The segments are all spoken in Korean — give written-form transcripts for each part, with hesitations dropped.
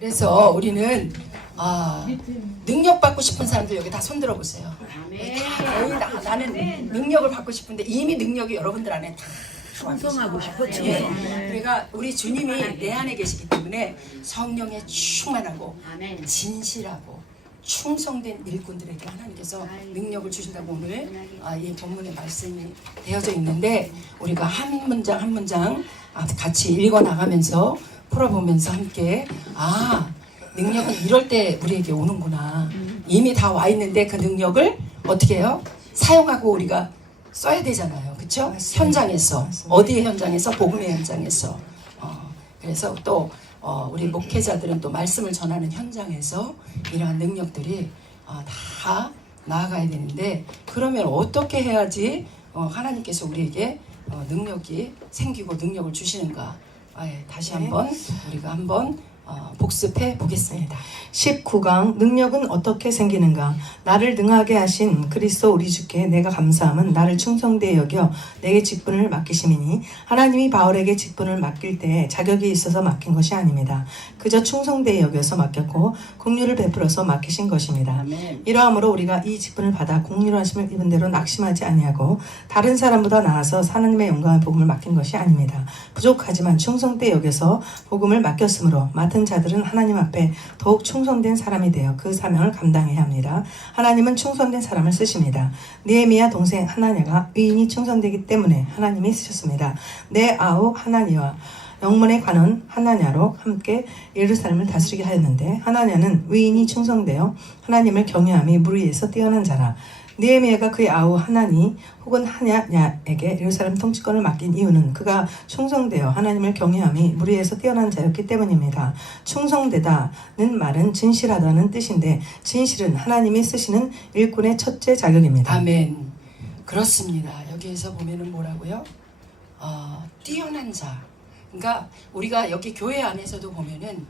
그래서 우리는 능력 받고 싶은 사람들 여기 다 손들어 보세요. 거의 나는 능력을 받고 싶은데 이미 능력이 여러분들 안에 다 충성하고 싶었지. 그러니까 우리 주님이 내 안에 계시기 때문에 성령에 충만하고 진실하고 충성된 일꾼들에게 하나님께서 능력을 주신다고 오늘 이 본문의 말씀이 되어져 있는데 우리가 한 문장 한 문장 같이 읽어 나가면서 풀어보면서 함께 능력은 이럴 때 우리에게 오는구나. 이미 다 와 있는데 그 능력을 어떻게 해요? 사용하고 우리가 써야 되잖아요. 그렇죠? 현장에서. 어디의 현장에서? 복음의 현장에서. 그래서 또 우리 목회자들은 또 말씀을 전하는 현장에서 이러한 능력들이 다 나아가야 되는데 그러면 어떻게 해야지 하나님께서 우리에게 능력이 생기고 능력을 주시는가? 다시 한번 우리가 한번 복습해 보겠습니다. 19강 능력은 어떻게 생기는가? 나를 능하게 하신 그리스도 우리 주께 내가 감사함은 나를 충성되이 여겨 내게 직분을 맡기심이니 하나님이 바울에게 직분을 맡길 때 자격이 있어서 맡긴 것이 아닙니다. 그저 충성되이 여겨서 맡겼고 긍휼을 베풀어서 맡기신 것입니다. 이러함으로 우리가 이 직분을 받아 공률하심을 입은 대로 낙심하지 아니하고 다른 사람보다 나아서 하나님의 영광의 복음을 맡긴 것이 아닙니다. 부족하지만 충성되이 여겨서 복음을 맡겼으므로 맡은 자들은 하나님 앞에 더욱 충성된 사람이 되어 그 사명을 감당해야 합니다. 하나님은 충성된 사람을 쓰십니다. 느헤미야 동생 하나냐가 의인이 충성되기 때문에 하나님이 쓰셨습니다. 내 아우 하나니와 영문의 관원 하나냐로 함께 예루살렘을 다스리게 하였는데 하나냐는 의인이 충성되어 하나님을 경외함이 무리에서 뛰어난 자라. 느헤미야가 그의 아우 하나니 혹은 하냐냐에게 예루살렘 통치권을 맡긴 이유는 그가 충성되어 하나님을 경외함이 무리에서 뛰어난 자였기 때문입니다. 충성되다는 말은 진실하다는 뜻인데 진실은 하나님이 쓰시는 일꾼의 첫째 자격입니다. 아멘. 그렇습니다. 여기에서 보면은 뭐라고요? 뛰어난 자. 그러니까 우리가 여기 교회 안에서도 보면은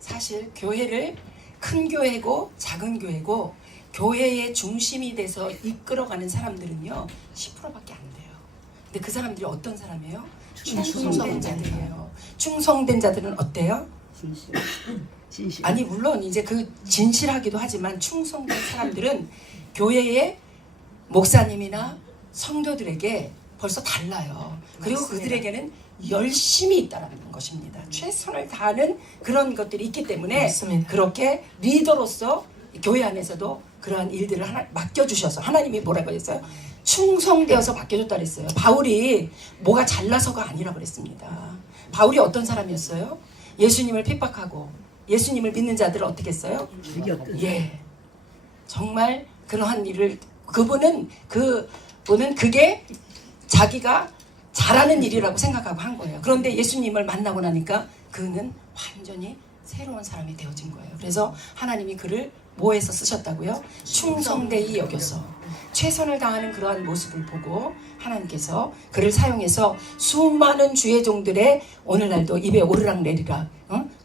사실 교회를 큰 교회고 작은 교회고 교회의 중심이 돼서 이끌어가는 사람들은요 10%밖에 안 돼요. 근데 그 사람들이 어떤 사람이에요? 충성된 자들이에요. 충성된 자들은 어때요? 진실. 아니 물론 이제 그 진실하기도 하지만 충성된 사람들은 교회의 목사님이나 성도들에게 벌써 달라요. 그리고 맞습니다. 그들에게는 열심이 있다라는 것입니다. 최선을 다하는 그런 것들이 있기 때문에 맞습니다. 그렇게 리더로서 교회 안에서도 그러한 일들을 맡겨주셔서 하나님이 뭐라고 했어요? 충성되어서 맡겨줬다 그랬어요. 바울이 뭐가 잘나서가 아니라 그랬습니다. 바울이 어떤 사람이었어요? 예수님을 핍박하고 예수님을 믿는 자들을 어떻게 했어요? 죽였던. 예, 정말 그러한 일을 그분은 그게 자기가 잘하는 일이라고 생각하고 한 거예요. 그런데 예수님을 만나고 나니까 그는 완전히 새로운 사람이 되어진 거예요. 그래서 하나님이 그를 뭐해서 쓰셨다고요? 충성되이 여겨서 최선을 다하는 그러한 모습을 보고 하나님께서 그를 사용해서 수많은 주의 종들의 오늘날도 입에 오르락내리락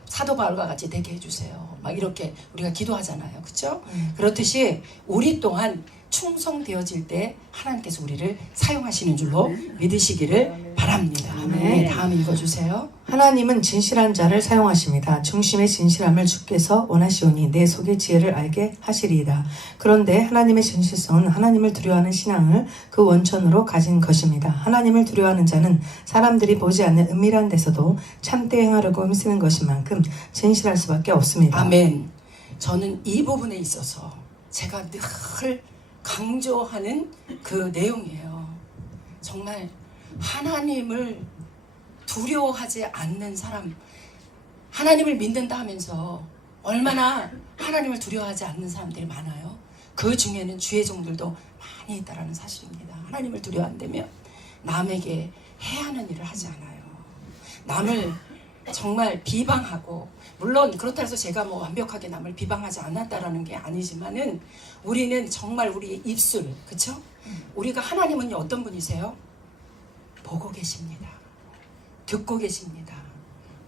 사도 바울과 같이 되게 해주세요. 막 이렇게 우리가 기도하잖아요. 그렇죠? 그렇듯이 우리 또한 충성되어질 때 하나님께서 우리를 사용하시는 줄로 믿으시기를 바랍니다. 네, 다음 읽어주세요. 하나님은 진실한 자를 사용하십니다. 중심의 진실함을 주께서 원하시오니 내 속의 지혜를 알게 하시리이다. 그런데 하나님의 진실성은 하나님을 두려워하는 신앙을 그 원천으로 가진 것입니다. 하나님을 두려워하는 자는 사람들이 보지 않는 은밀한 데서도 참되 행하려고 힘쓰는 것인 만큼 진실할 수밖에 없습니다. 아멘. 저는 이 부분에 있어서 제가 늘 강조하는 그 내용이에요. 정말 하나님을 두려워하지 않는 사람, 하나님을 믿는다 하면서 얼마나 하나님을 두려워하지 않는 사람들이 많아요. 그 중에는 주의 종들도 많이 있다는 사실입니다. 하나님을 두려워한다면 남에게 해하는 일을 하지 않아요. 남을 정말 비방하고, 물론 그렇다 해서 제가 뭐 완벽하게 남을 비방하지 않았다라는 게 아니지만은 우리는 정말 우리의 입술, 그쵸? 우리가 하나님은요 어떤 분이세요? 보고 계십니다. 듣고 계십니다.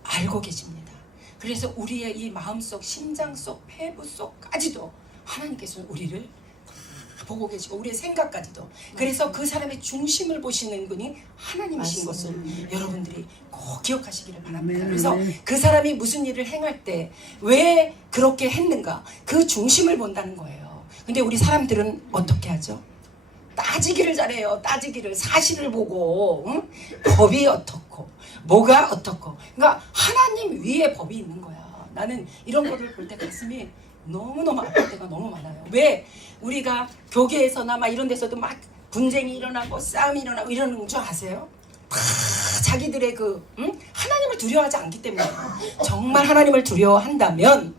알고 계십니다. 그래서 우리의 이 마음속, 심장 속, 폐부 속까지도 하나님께서는 우리를 다 보고 계시고 우리의 생각까지도. 그래서 그 사람의 중심을 보시는 분이 하나님이신 것을 여러분들이 꼭 기억하시기를 바랍니다. 그래서 그 사람이 무슨 일을 행할 때 왜 그렇게 했는가, 그 중심을 본다는 거예요. 근데 우리 사람들은 어떻게 하죠? 따지기를 잘해요. 따지기를, 사실을 보고, 응? 법이 어떻고 뭐가 어떻고. 그러니까 하나님 위에 법이 있는 거야. 나는 이런 거를 볼 때 가슴이 너무너무 아플 때가 너무 많아요. 왜? 우리가 교계에서나 막 이런 데서도 막 분쟁이 일어나고 싸움이 일어나고 이러는 줄 아세요? 다 자기들의 하나님을 두려워하지 않기 때문에. 정말 하나님을 두려워한다면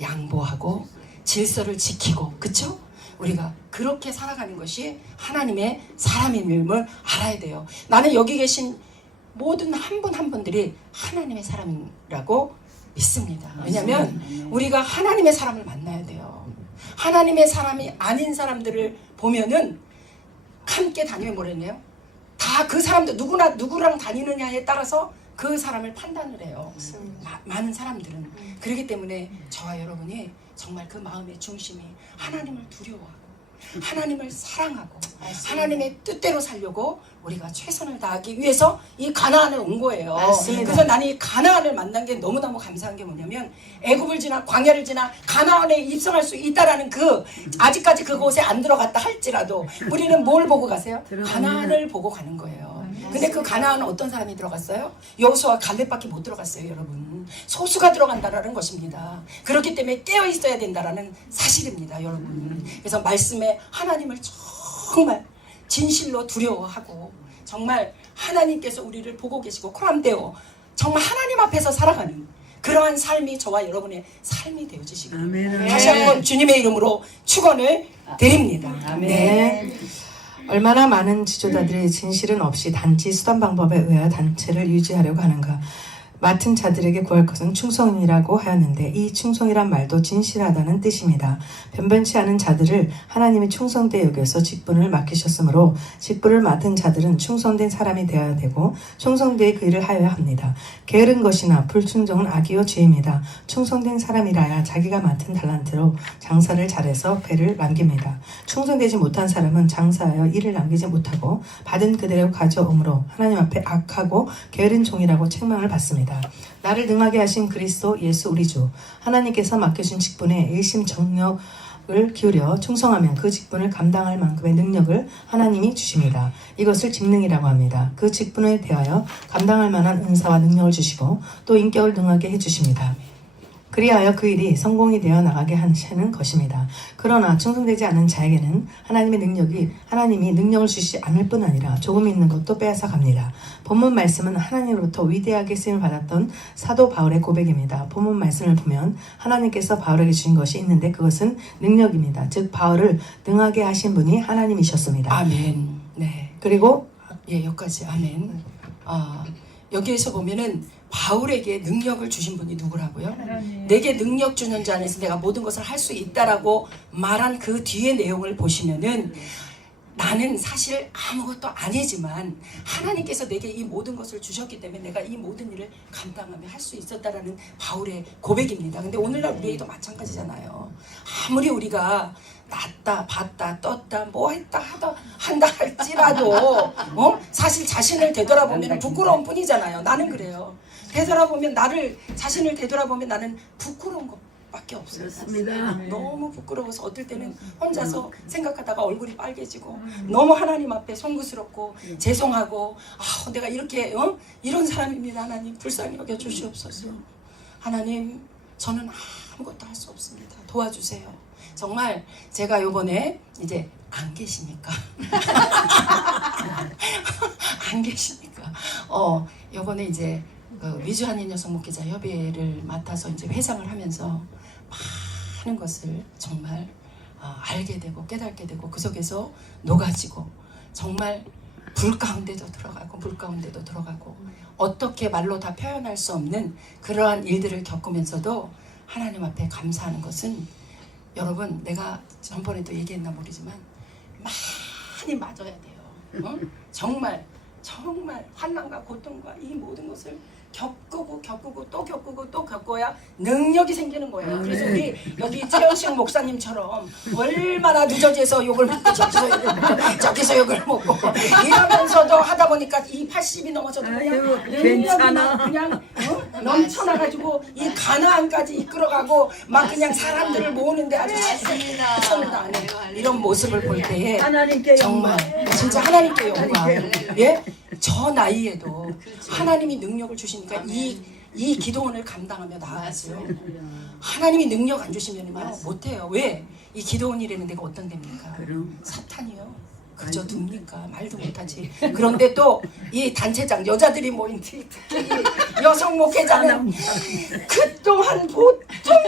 양보하고 질서를 지키고, 그쵸? 우리가 그렇게 살아가는 것이 하나님의 사람임을 알아야 돼요. 나는 여기 계신 모든 한 분 한 분들이 하나님의 사람이라고 믿습니다. 왜냐하면 우리가 하나님의 사람을 만나야 돼요. 하나님의 사람이 아닌 사람들을 보면은 함께 다니면 뭐랬네요? 다 그 사람들 누구랑 다니느냐에 따라서 그 사람을 판단을 해요. 많은 사람들은. 그렇기 때문에 저와 여러분이 정말 그 마음의 중심이 하나님을 두려워하고 하나님을 사랑하고 하나님의 뜻대로 살려고 우리가 최선을 다하기 위해서 이 가나안에 온 거예요. 맞습니다. 그래서 나는 이 가나안을 만난 게 너무너무 감사한 게 뭐냐면, 애굽을 지나 광야를 지나 가나안에 입성할 수 있다라는 아직까지 그곳에 안 들어갔다 할지라도 우리는 뭘 보고 가세요? 가나안을 보고 가는 거예요. 근데 그 가나안은 어떤 사람이 들어갔어요? 여호수아 갈렙밖에 못 들어갔어요, 여러분. 소수가 들어간다라는 것입니다. 그렇기 때문에 깨어 있어야 된다라는 사실입니다, 여러분. 그래서 말씀에 하나님을 정말 진실로 두려워하고, 정말 하나님께서 우리를 보고 계시고 코람되어 정말 하나님 앞에서 살아가는 그러한 삶이 저와 여러분의 삶이 되어지시길 다시 한번 주님의 이름으로 축원을 드립니다. 네. 얼마나 많은 지도자들이 진실은 없이 단지 수단 방법에 의하여 단체를 유지하려고 하는가. 맡은 자들에게 구할 것은 충성이라고 하였는데 이 충성이란 말도 진실하다는 뜻입니다. 변변치 않은 자들을 하나님이 충성되어 여겨서 직분을 맡기셨으므로 직분을 맡은 자들은 충성된 사람이 되어야 되고 충성되어 그 일을 하여야 합니다. 게으른 것이나 불충성은 악이요 죄입니다. 충성된 사람이라야 자기가 맡은 달란트로 장사를 잘해서 배를 남깁니다. 충성되지 못한 사람은 장사하여 일을 남기지 못하고 받은 그대로 가져오므로 하나님 앞에 악하고 게으른 종이라고 책망을 받습니다. 나를 능하게 하신 그리스도 예수 우리 주 하나님께서 맡겨준 직분에 일심정력을 기울여 충성하면 그 직분을 감당할 만큼의 능력을 하나님이 주십니다. 이것을 직능이라고 합니다. 그 직분에 대하여 감당할 만한 은사와 능력을 주시고 또 인격을 능하게 해주십니다. 그리하여 그 일이 성공이 되어 나가게 하시는 것입니다. 그러나 충성되지 않은 자에게는 하나님이 능력을 주시지 않을 뿐 아니라 조금 있는 것도 빼앗아 갑니다. 본문 말씀은 하나님으로부터 위대하게 쓰임을 받았던 사도 바울의 고백입니다. 본문 말씀을 보면 하나님께서 바울에게 주신 것이 있는데 그것은 능력입니다. 즉 바울을 능하게 하신 분이 하나님이셨습니다. 아멘. 네. 그리고 여기까지 아멘. 여기에서 보면은 바울에게 능력을 주신 분이 누구라고요? 내게 능력 주는 자 안에서 내가 모든 것을 할 수 있다라고 말한 그 뒤의 내용을 보시면은, 나는 사실 아무것도 아니지만 하나님께서 내게 이 모든 것을 주셨기 때문에 내가 이 모든 일을 감당하며 할 수 있었다라는 바울의 고백입니다. 근데 오늘날 우리에게도 마찬가지잖아요. 아무리 우리가 났다 봤다 떴다 뭐 했다 한다 할지라도 사실 자신을 되돌아보면 부끄러운 뿐이잖아요. 나는 그래요. 되돌아보면 자신을 되돌아보면 나는 부끄러운 것밖에 없어요. 그렇습니다. 너무 부끄러워서 어떨 때는 혼자서 생각하다가 얼굴이 빨개지고 너무 하나님 앞에 송구스럽고 죄송하고, 내가 이렇게 이런 사람입니다. 하나님 불쌍히 여겨 주시옵소서. 하나님 저는 아무것도 할 수 없습니다. 도와주세요. 정말 제가 요번에 이제 안 계시니까 요번에 이제 위주한인 여성 목회자 협의회를 맡아서 이제 회장을 하면서 많은 것을 정말 알게 되고 깨닫게 되고 그 속에서 녹아지고 정말 불 가운데도 들어가고 물 가운데도 들어가고 어떻게 말로 다 표현할 수 없는 그러한 일들을 겪으면서도 하나님 앞에 감사하는 것은, 여러분 내가 전번에도 얘기했나 모르지만 많이 맞아야 돼요. 정말 환난과 고통과 이 모든 것을 겪고 또 겪고 또 겪어야 능력이 생기는 거예요. 그래서 우리 여기 최현식 목사님처럼 얼마나 늦어져서 욕을 먹고 저기서 욕을 먹고 이러면서도 하다 보니까 이 80이 넘어서도 그냥 능력이 막 그냥 넘쳐나가지고 이 가나안까지 이끌어가고 막 그냥 사람들을 모으는데 아주 최선을 다하는 이런 모습을 볼 때에 정말 진짜 하나님께 영광. 예? 저 나이에도 하나님이 능력을 주시니까 이 기도원을 감당하며 나아가세요. 하나님이 능력 안 주시면요 못해요. 왜? 이 기도원이라는 데가 어떤 데입니까? 사탄이요. 그저 둡니까? 말도 못하지. 그런데 또 이 단체장 여자들이 모인 특히 여성 목회자는 그 또한 보통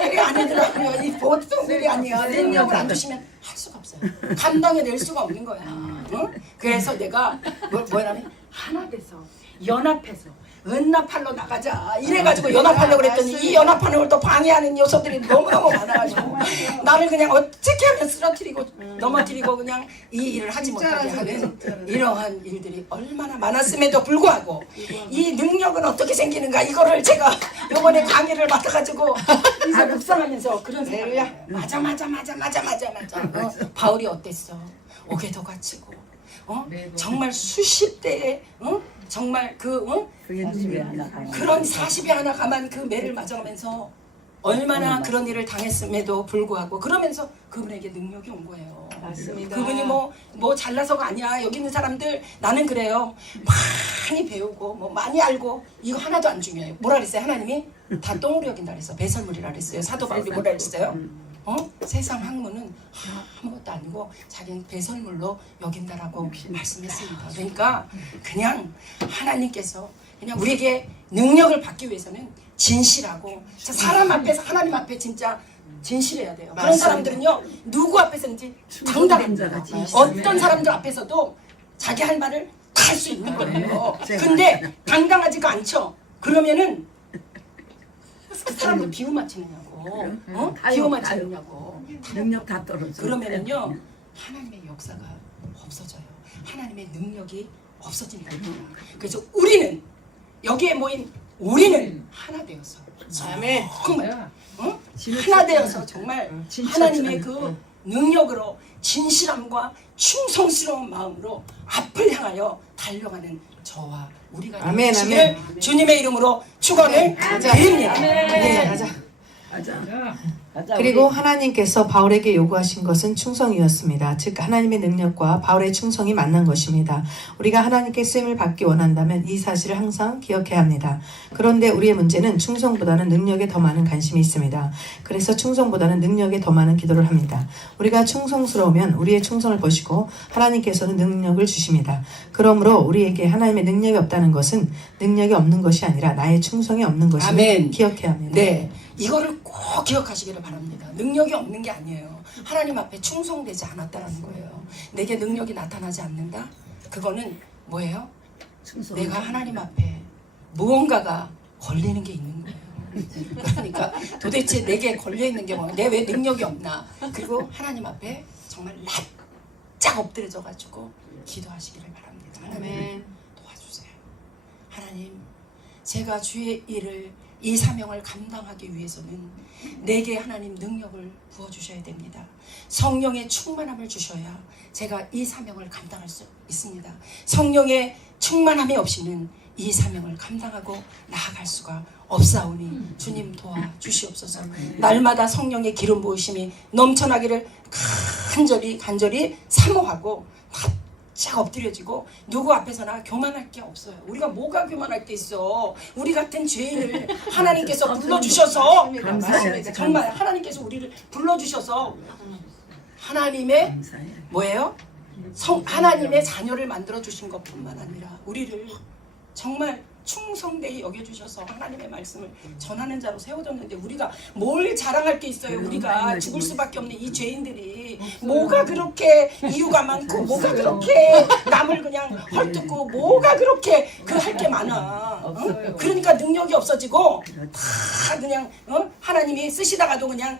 일이 아니더라고요. 이 보통 일이 아니야. 능력을 안 주시면 할 수가 없어요. 감당해낼 수가 없는 거야. 응? 그래서 내가 뭐라면 하나 돼서 연합해서 은나팔로 나가자 이래가지고 연합하려고 그랬더니 이 연합하는 걸 또 방해하는 요소들이 너무너무 많아가지고 나를 그냥 어떻게 하면 쓰러뜨리고 넘어뜨리고 그냥 이 일을 하지 못하게 하는 이러한 일들이 얼마나 많았음에도 불구하고 이 능력은 어떻게 생기는가 이거를 제가 이번에 강의를 맡아가지고 이제 묵상하면서 그런 생각을 맞아 바울이 어땠어? 옥에도 갇히고 정말 수십 대에 정말 그런 40에 하나 가만 그 매를 맞아가면서 얼마나 그런 일을 당했음에도 불구하고 그러면서 그분에게 능력이 온 거예요. 맞습니다. 그분이 뭐 잘나서가 아니야. 여기 있는 사람들 나는 그래요. 많이 배우고 뭐 많이 알고 이거 하나도 안 중요해요. 뭐라 그랬어요? 하나님이 다 똥으로 여긴다 그랬어. 배설물이라 그랬어요. 사도 바울이 뭐라 그랬어요? 세상 학문은 아무것도 아니고 자기는 배설물로 여긴다라고 말씀했습니다. 그러니까 그냥 하나님께서 그냥 우리에게 능력을 받기 위해서는 진실하고 사람 앞에서 하나님 앞에 진짜 진실해야 돼요. 그런 사람들은요 누구 앞에서든지 당당합니다. 어떤 사람들 앞에서도 자기 할 말을 다 할 수 있는 거예요. 근데 당당하지가 않죠. 그러면은 그 사람들 비유 맞추느냐고 비유 맞추느냐고 능력 다 떨어져. 그러면은요 하나님의 역사가 없어져요. 하나님의 능력이 없어진다니까. 그래서 우리는 여기에 모인 우리는 하나 되어서 아멘. 정말 하나 되어서 정말 하나님의 그 능력으로 진실함과 충성스러운 마음으로 앞을 향하여 달려가는 저와 우리가 아멘, 되시기를 주님의 이름으로 축원을 드립니다. 네. 그리고 하나님께서 바울에게 요구하신 것은 충성이었습니다. 즉 하나님의 능력과 바울의 충성이 만난 것입니다. 우리가 하나님께 쓰임을 받기 원한다면 이 사실을 항상 기억해야 합니다. 그런데 우리의 문제는 충성보다는 능력에 더 많은 관심이 있습니다. 그래서 충성보다는 능력에 더 많은 기도를 합니다. 우리가 충성스러우면 우리의 충성을 보시고 하나님께서는 능력을 주십니다. 그러므로 우리에게 하나님의 능력이 없다는 것은 능력이 없는 것이 아니라 나의 충성이 없는 것임을 아멘. 기억해야 합니다. 네, 이거를 꼭 기억하시기를 바랍니다. 능력이 없는 게 아니에요. 하나님 앞에 충성되지 않았다는 거예요. 내게 능력이 나타나지 않는다? 그거는 뭐예요? 내가 하나님 앞에 무언가가 걸리는 게 있는 거예요. 그러니까 도대체 내게 걸려있는 게 뭐야? 내 왜 능력이 없나? 그리고 하나님 앞에 정말 납작 엎드려져가지고 기도하시기를 바랍니다. 하나님 도와주세요. 하나님, 제가 주의 일을 이 사명을 감당하기 위해서는 내게 하나님 능력을 부어주셔야 됩니다. 성령의 충만함을 주셔야 제가 이 사명을 감당할 수 있습니다. 성령의 충만함이 없이는 이 사명을 감당하고 나아갈 수가 없사오니 주님 도와주시옵소서. 날마다 성령의 기름 부으심이 넘쳐나기를 간절히 사모하고 쫙 엎드려지고 누구 앞에서나 교만할 게 없어요. 우리가 뭐가 교만할 게 있어. 우리 같은 죄인을 하나님께서 불러주셔서 정말 하나님께서 우리를 불러주셔서 하나님의 뭐예요? 하나님의 자녀를 만들어주신 것뿐만 아니라 우리를 정말 충성되게 여겨주셔서 하나님의 말씀을 전하는 자로 세워졌는데 우리가 뭘 자랑할 게 있어요. 우리가 죽을 수밖에 없는 이 죄인들이 뭐가 그렇게 이유가 많고 뭐가 그렇게 남을 그냥 헐뜯고 뭐가 그렇게 그 할 게 많아. 그러니까 능력이 없어지고 다 그냥 하나님이 쓰시다가도 그냥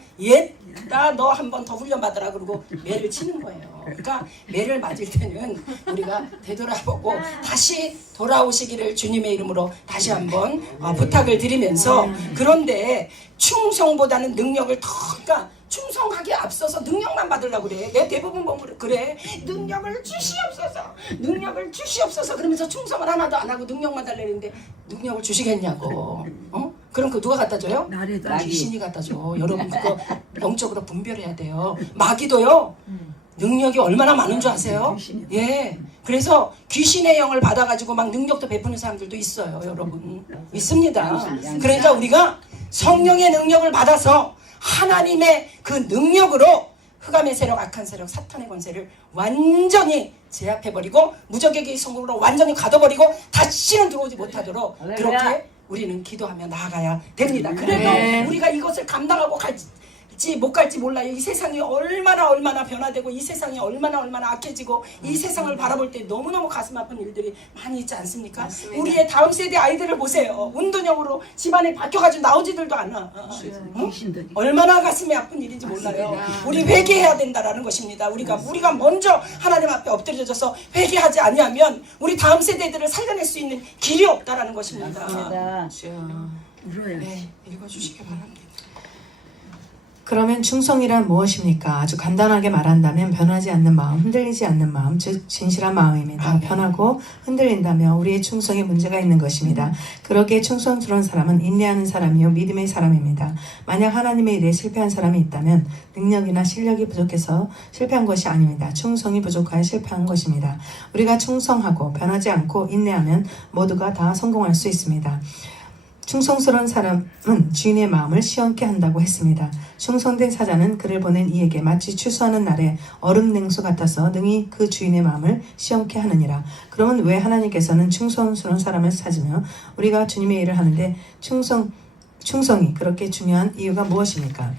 나 너 한 번 더 훈련받으라 그러고 매를 치는 거예요. 그러니까 매를 맞을 때는 우리가 되돌아보고 다시 돌아오시기를 주님의 이름으로 다시 한번 부탁을 드리면서, 그런데 충성보다는 능력을 더, 그러니까 충성하기에 앞서서 능력만 받으려고 그래. 내 대부분 보면 그래. 능력을 주시옵소서. 능력을 주시옵소서. 그러면서 충성을 하나도 안 하고 능력만 달래는데 능력을 주시겠냐고. 그럼 그 누가 갖다 줘요? 귀신이 갖다 줘. 여러분 그거 영적으로 분별해야 돼요. 마귀도요. 능력이 얼마나 많은 줄 아세요? 예. 그래서 귀신의 영을 받아가지고 막 능력도 베푸는 사람들도 있어요. 여러분. 있습니다. 그러니까 우리가 성령의 능력을 받아서 하나님의 그 능력으로 흑암의 세력, 악한 세력, 사탄의 권세를 완전히 제압해버리고 무적의 성공으로 완전히 가둬버리고 다시는 들어오지 못하도록 그렇게 우리는 기도하며 나아가야 됩니다. 그래도 우리가 이것을 감당하고 갈지 못 갈지 몰라요. 이 세상이 얼마나 변화되고 이 세상이 얼마나 악해지고 이 세상을 바라볼 때 너무너무 가슴 아픈 일들이 많이 있지 않습니까? 맞습니다. 우리의 다음 세대 아이들을 보세요. 운동형으로 집안에 박혀가지고 나오지들도 않아. 얼마나 가슴이 아픈 일인지 몰라요. 우리 회개해야 된다라는 것입니다. 우리가 먼저 하나님 앞에 엎드려져서 회개하지 아니하면 우리 다음 세대들을 살려낼 수 있는 길이 없다라는 것입니다. 네, 읽어주시기 바랍니다. 그러면 충성이란 무엇입니까? 아주 간단하게 말한다면 변하지 않는 마음, 흔들리지 않는 마음, 즉 진실한 마음입니다. 변하고 흔들린다면 우리의 충성에 문제가 있는 것입니다. 그러기에 충성스러운 사람은 인내하는 사람이요 믿음의 사람입니다. 만약 하나님의 일에 실패한 사람이 있다면 능력이나 실력이 부족해서 실패한 것이 아닙니다. 충성이 부족하여 실패한 것입니다. 우리가 충성하고 변하지 않고 인내하면 모두가 다 성공할 수 있습니다. 충성스러운 사람은 주인의 마음을 시원케 한다고 했습니다. 충성된 사자는 그를 보낸 이에게 마치 추수하는 날에 얼음 냉수 같아서 능히 그 주인의 마음을 시원케 하느니라. 그러면 왜 하나님께서는 충성스러운 사람을 찾으며 우리가 주님의 일을 하는데 충성이 그렇게 중요한 이유가 무엇입니까?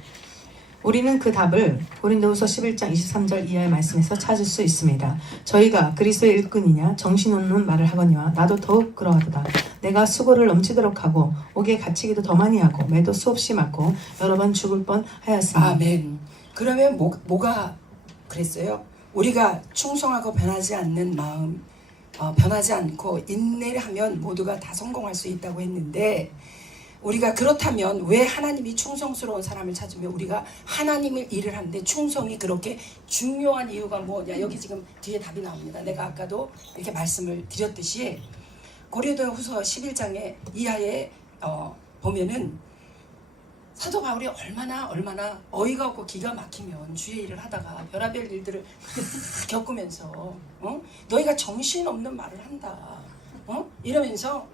우리는 그 답을 고린도후서 11장 23절 이하의 말씀에서 찾을 수 있습니다. 저희가 그리스도의 일꾼이냐 정신없는 말을 하거니와 나도 더욱 그러하도다. 내가 수고를 넘치도록 하고 옥에 갇히기도 더 많이 하고 매도 수없이 맞고 여러 번 죽을 뻔하였으니. 아멘. 그러면 뭐가 그랬어요? 우리가 충성하고 변하지 않는 마음, 변하지 않고 인내를 하면 모두가 다 성공할 수 있다고 했는데, 우리가 그렇다면 왜 하나님이 충성스러운 사람을 찾으며 우리가 하나님의 일을 하는데 충성이 그렇게 중요한 이유가 뭐냐? 여기 지금 뒤에 답이 나옵니다. 내가 아까도 이렇게 말씀을 드렸듯이 고린도후서 11장에 이하에 보면은 사도 바울이 얼마나 어이가 없고 기가 막히면 주의 일을 하다가 별의별 일들을 겪으면서 너희가 정신없는 말을 한다 이러면서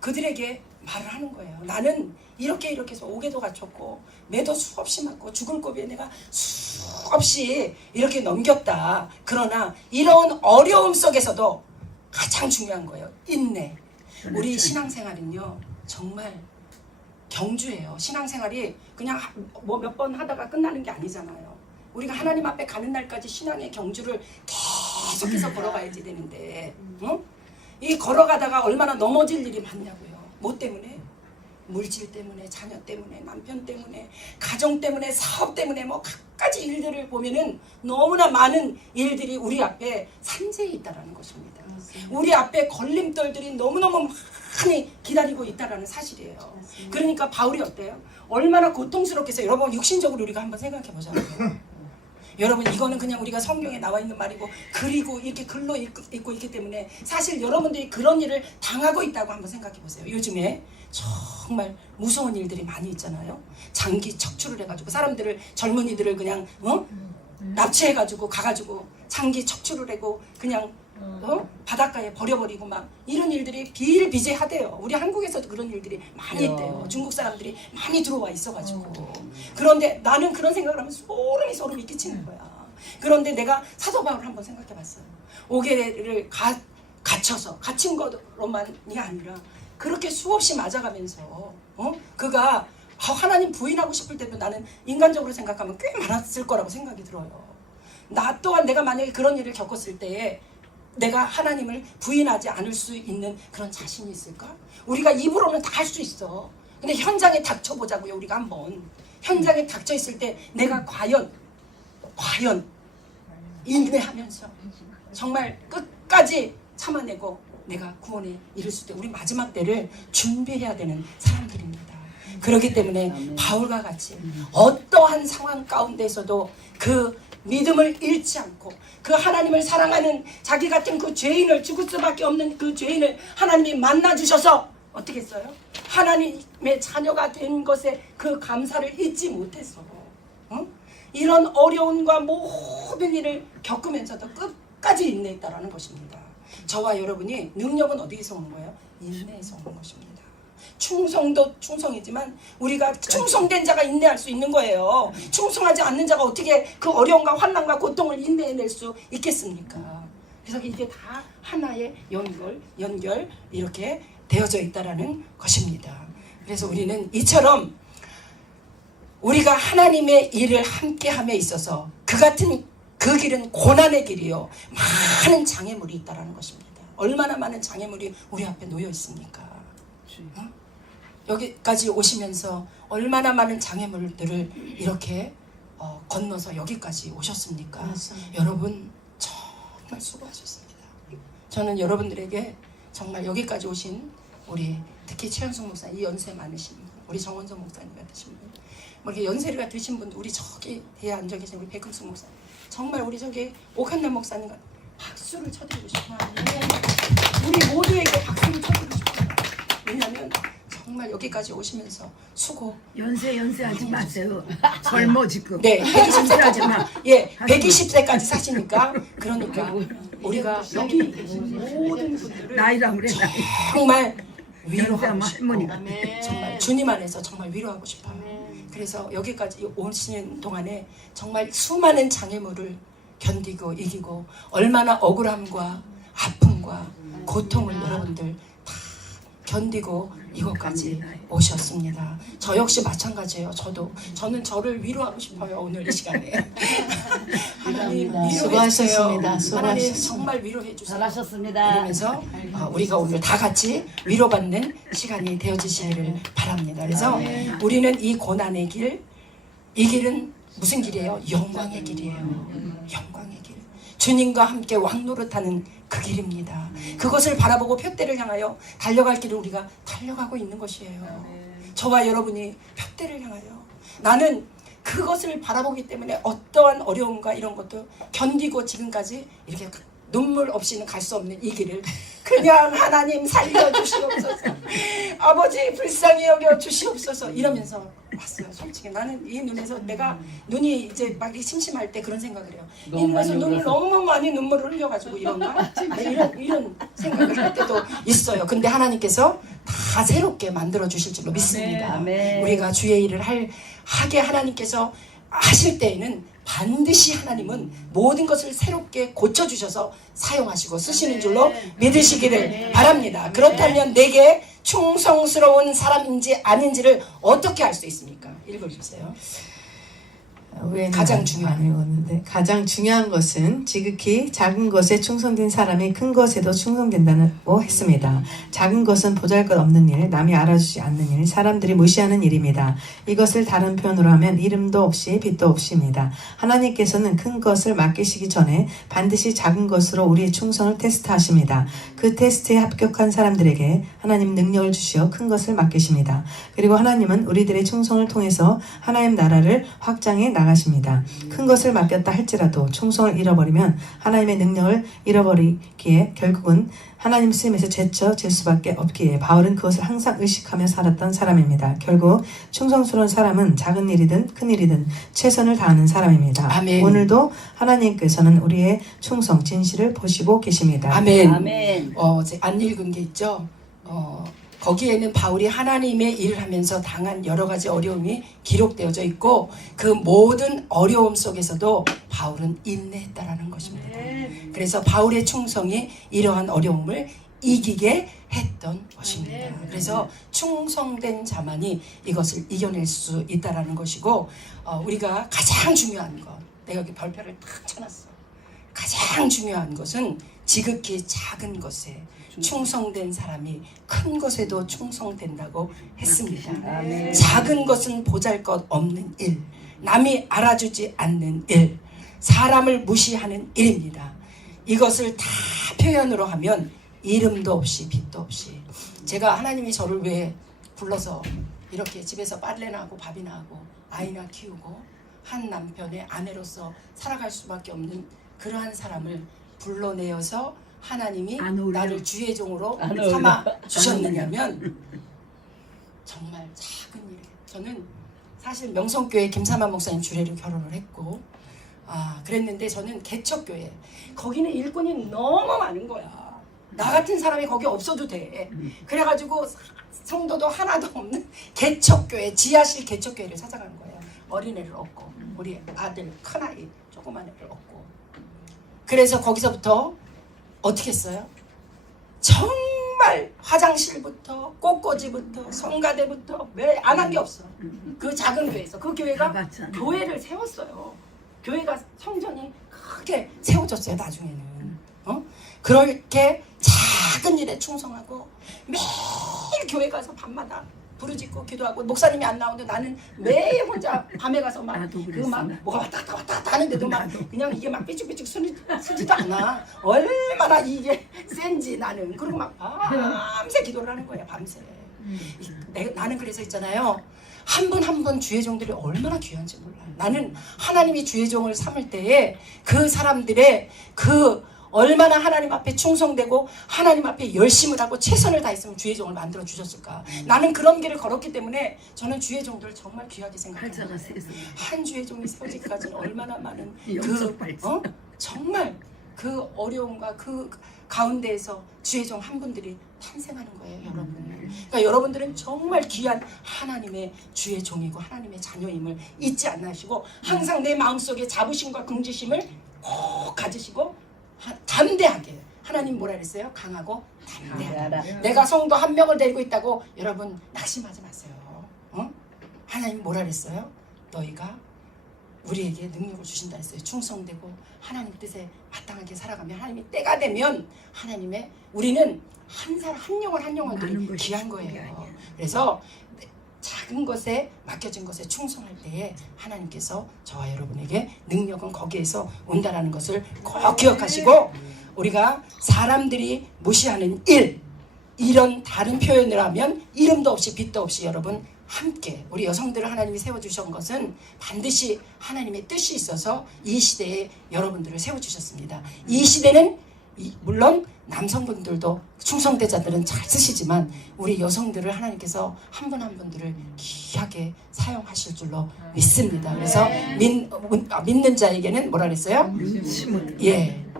그들에게 말을 하는 거예요. 나는 이렇게 해서 옥에도 갇혔고 매도 수없이 맞고 죽을 고비에 내가 수없이 이렇게 넘겼다. 그러나 이런 어려움 속에서도 가장 중요한 거예요. 인내. 우리 신앙생활은요 정말 경주예요. 신앙생활이 그냥 뭐 몇 번 하다가 끝나는 게 아니잖아요. 우리가 하나님 앞에 가는 날까지 신앙의 경주를 계속해서 걸어가야지 되는데 이 걸어가다가 얼마나 넘어질 일이 많냐고요. 뭐 때문에? 물질 때문에, 자녀 때문에, 남편 때문에, 가정 때문에, 사업 때문에 뭐 갖가지 일들을 보면은 너무나 많은 일들이 우리 앞에 산재해 있다라는 것입니다. 맞습니다. 우리 앞에 걸림돌들이 너무너무 많이 기다리고 있다라는 사실이에요. 맞습니다. 그러니까 바울이 어때요? 얼마나 고통스럽게 해서 여러분 육신적으로 우리가 한번 생각해 보자고요. 여러분 이거는 그냥 우리가 성경에 나와 있는 말이고 그리고 이렇게 글로 읽고 있기 때문에 사실 여러분들이 그런 일을 당하고 있다고 한번 생각해 보세요. 요즘에 정말 무서운 일들이 많이 있잖아요. 장기 척추를 해가지고 사람들을 젊은이들을 그냥 납치해가지고 가가지고 장기 척추를 하고 그냥 바닷가에 버려버리고 막 이런 일들이 비일비재하대요. 우리 한국에서도 그런 일들이 많이 있대요. 중국 사람들이 많이 들어와 있어가지고. 그런데 나는 그런 생각을 하면 소름이 끼치는 거야. 그런데 내가 사도 바울을 한번 생각해봤어요. 옥에를 갇힌 것로만이 아니라 그렇게 수없이 맞아가면서 그가 하나님 부인하고 싶을 때도 나는 인간적으로 생각하면 꽤 많았을 거라고 생각이 들어요. 나 또한 내가 만약에 그런 일을 겪었을 때에 내가 하나님을 부인하지 않을 수 있는 그런 자신이 있을까? 우리가 입으로는 다 할 수 있어. 근데 현장에 닥쳐보자고요. 우리가 한번 현장에 닥쳐 있을 때 내가 과연 인내하면서 정말 끝까지 참아내고 내가 구원에 이를 수 있게 우리 마지막 때를 준비해야 되는 사람들입니다. 그렇기 때문에 바울과 같이 어떠한 상황 가운데서도 그 믿음을 잃지 않고 그 하나님을 사랑하는 자기 같은 그 죄인을, 죽을 수밖에 없는 그 죄인을 하나님이 만나주셔서 어떻게 했어요? 하나님의 자녀가 된 것에 그 감사를 잊지 못했어. 이런 어려움과 모든 일을 겪으면서도 끝까지 인내했다라는 것입니다. 저와 여러분이 능력은 어디에서 오는 거예요? 인내에서 오는 것입니다. 충성도 충성이지만 우리가 충성된 자가 인내할 수 있는 거예요. 충성하지 않는 자가 어떻게 그 어려움과 환난과 고통을 인내해낼 수 있겠습니까? 그래서 이게 다 하나의 연결 이렇게 되어져 있다라는 것입니다. 그래서 우리는 이처럼 우리가 하나님의 일을 함께함에 있어서 그 같은 그 길은 고난의 길이요 많은 장애물이 있다라는 것입니다. 얼마나 많은 장애물이 우리 앞에 놓여 있습니까? 여기까지 오시면서 얼마나 많은 장애물들을 이렇게 건너서 여기까지 오셨습니까? 맞습니다. 여러분 정말 수고하셨습니다. 저는 여러분들에게 정말 여기까지 오신 우리 특히 최현숙 목사, 이 연세 많으신 분, 우리 정원선 목사님 같으신 분, 뭐 이렇게 연세가 드신 분들, 우리 저기 뒤에 앉아 계신 우리 백금숙 목사님, 정말 우리 저기 오칸남 목사님 박수를 쳐드리고 싶어요. 우리 모두에게 박수를 쳐드리고 싶어요. 왜냐하면 정말 여기까지 오시면서 수고. 연세 하지 마세요. 젊어 지금. 네, 120세까지 마. 예, 120세까지 사시니까 그러니까 우리가 여기 모든 분들을 나이라고 그래. 정말 연세하면 위로하고 싶고 할머니가. 정말 주님 안에서 정말 위로하고 싶어요. 그래서 여기까지 오시는 동안에 정말 수많은 장애물을 견디고 이기고 얼마나 억울함과 아픔과 고통을 여러분들 다 견디고 이곳까지 오셨습니다. 저 역시 마찬가지예요. 저는 저를 위로하고 싶어요. 오늘 이 시간에. 하나님 위로해 주세요. 수고하셨습니다. 하나님 수고하셨습니다. 정말 위로해 주세요. 잘하셨습니다. 그러면서 우리가 오늘 다 같이 위로받는 시간이 되어지시기를 바랍니다. 그래서 우리는 이 고난의 길, 이 길은 무슨 길이에요? 영광의 길이에요. 영광의 길. 주님과 함께 왕노릇하는 그 길입니다. 그것을 바라보고 표대를 향하여 달려갈 길을 우리가 달려가고 있는 것이에요. 저와 여러분이 표대를 향하여 나는 그것을 바라보기 때문에 어떠한 어려움과 이런 것도 견디고 지금까지 이렇게 눈물 없이는 갈 수 없는 이 길을 그냥 하나님 살려주시옵소서, 아버지 불쌍히 여겨 주시옵소서 이러면서 왔어요. 솔직히 나는 이 눈에서 내가 눈이 이제 막 심심할 때 그런 생각을 해요. 이 눈에서 너무 많이 눈물을 흘려가지고 이런가? 이런 생각을 할 때도 있어요. 근데 하나님께서 다 새롭게 만들어 주실 줄로 믿습니다. 우리가 주의 일을 하게 하나님께서 하실 때에는 반드시 하나님은 모든 것을 새롭게 고쳐주셔서 사용하시고 쓰시는 줄로 믿으시기를 바랍니다. 그렇다면 내게 충성스러운 사람인지 아닌지를 어떻게 알 수 있습니까? 읽어주세요. 가장 중요한 건데 가장 중요한 것은 지극히 작은 것에 충성된 사람이 큰 것에도 충성된다고 했습니다. 작은 것은 보잘것없는 일, 남이 알아주지 않는 일, 사람들이 무시하는 일입니다. 이것을 다른 표현으로 하면 이름도 없이 빛도 없이입니다. 하나님께서는 큰 것을 맡기시기 전에 반드시 작은 것으로 우리의 충성을 테스트하십니다. 그 테스트에 합격한 사람들에게 하나님 능력을 주시어 큰 것을 맡기십니다. 그리고 하나님은 우리들의 충성을 통해서 하나님 나라를 확장해 나가십니다. 큰 것을 맡겼다 할지라도 충성을 잃어버리면 하나님의 능력을 잃어버리기에 결국은 하나님 쓰임에서 제쳐질 수밖에 없기에 바울은 그것을 항상 의식하며 살았던 사람입니다. 결국 충성스러운 사람은 작은 일이든 큰 일이든 최선을 다하는 사람입니다. 아멘. 오늘도 하나님께서는 우리의 충성, 진실을 보시고 계십니다. 아멘. 아멘. 안 읽은 게 있죠. 거기에는 바울이 하나님의 일을 하면서 당한 여러 가지 어려움이 기록되어져 있고 그 모든 어려움 속에서도 바울은 인내했다라는 것입니다. 그래서 바울의 충성이 이러한 어려움을 이기게 했던 것입니다. 그래서 충성된 자만이 이것을 이겨낼 수 있다라는 것이고 우리가 가장 중요한 것 내가 여기 별표를 탁 쳐놨어. 가장 중요한 것은 지극히 작은 것에 충성된 사람이 큰 것에도 충성된다고 했습니다. 작은 것은 보잘것없는 일, 남이 알아주지 않는 일, 사람을 무시하는 일입니다. 이것을 다 표현으로 하면 이름도 없이 빛도 없이, 제가 하나님이 저를 왜 불러서 이렇게 집에서 빨래나 하고 밥이나 하고 아이나 키우고 한 남편의 아내로서 살아갈 수밖에 없는 그러한 사람을 불러내어서 하나님이 나를 주의 종으로 삼아 주셨느냐면 정말 작은 일이에요. 저는 사실 명성교회 김삼환 목사님 주례로 결혼을 했고 그랬는데 저는 개척교회, 거기는 일꾼이 너무 많은 거야. 나 같은 사람이 거기 없어도 돼. 그래가지고 성도도 하나도 없는 개척교회, 지하실 개척교회를 찾아간 거예요. 어린애를 얻고 우리 아들 큰아이 조그만 애를 얻고. 그래서 거기서부터 어떻게 했어요? 정말 화장실부터 꽃꽂이부터 성가대부터 왜 안 한 게 없어. 그 작은 교회에서 그 교회가 교회를 세웠어요. 교회가 성전이 크게 세워졌어요. 나중에는 그렇게 작은 일에 충성하고 매일 교회 가서 밤마다 부르짖고 기도하고, 목사님이 안 나오는데 나는 매일 혼자 밤에 가서 막 뭐가 왔다 갔다 하는데도 막 그냥 이게 막 삐죽삐죽 쓰지도 않아. 얼마나 이게 센지 나는. 그리고 막 밤새 기도를 하는 거야. 밤새. 나는 그래서 있잖아요, 한 분 한 분 주의 종들이 얼마나 귀한지 몰라. 나는 하나님이 주의 종을 삼을 때에 그 사람들의 그 얼마나 하나님 앞에 충성되고 하나님 앞에 열심을 하고 최선을 다했으면 주의 종을 만들어 주셨을까. 나는 그런 길을 걸었기 때문에 저는 주의 종들을 정말 귀하게 생각합니다. 한 주의 종이 세워지기까지는 얼마나 많은 정말 그 어려움과 그 가운데에서 주의 종 한 분들이 탄생하는 거예요, 여러분. 그러니까 여러분들은 정말 귀한 하나님의 주의 종이고 하나님의 자녀임을 잊지 않으시고 항상 내 마음속에 자부심과 긍지심을 꼭 가지시고 담대하게, 하나님 뭐라 그랬어요? 강하고 담대하게. 내가 성도 한 명을 데리고 있다고 여러분 낙심하지 마세요. 하나님 뭐라 그랬어요? 너희가 우리에게 능력을 주신다 했어요. 충성되고 하나님 뜻에 마땅하게 살아가면 하나님이 때가 되면 하나님의, 우리는 한 사람 한 영혼들이 귀한 거예요. 그래서 작은 것에 맡겨진 것에 충성할 때에 하나님께서 저와 여러분에게 능력은 거기에서 온다라는 것을 꼭 기억하시고, 우리가 사람들이 무시하는 일, 이런 다른 표현을 하면 이름도 없이 빛도 없이 여러분 함께, 우리 여성들을 하나님이 세워주신 것은 반드시 하나님의 뜻이 있어서 이 시대에 여러분들을 세워주셨습니다. 이 시대는 물론 남성분들도 충성대자들은 잘 쓰시지만 우리 여성들을 하나님께서 한 분 한 분들을 귀하게 사용하실 줄로 믿습니다. 그래서 믿는 자에게는 뭐라 그랬어요?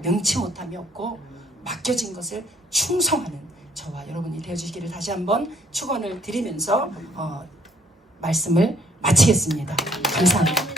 능치 못함이 없고 맡겨진 것을 충성하는 저와 여러분이 되어주시기를 다시 한번 축원을 드리면서 말씀을 마치겠습니다. 감사합니다.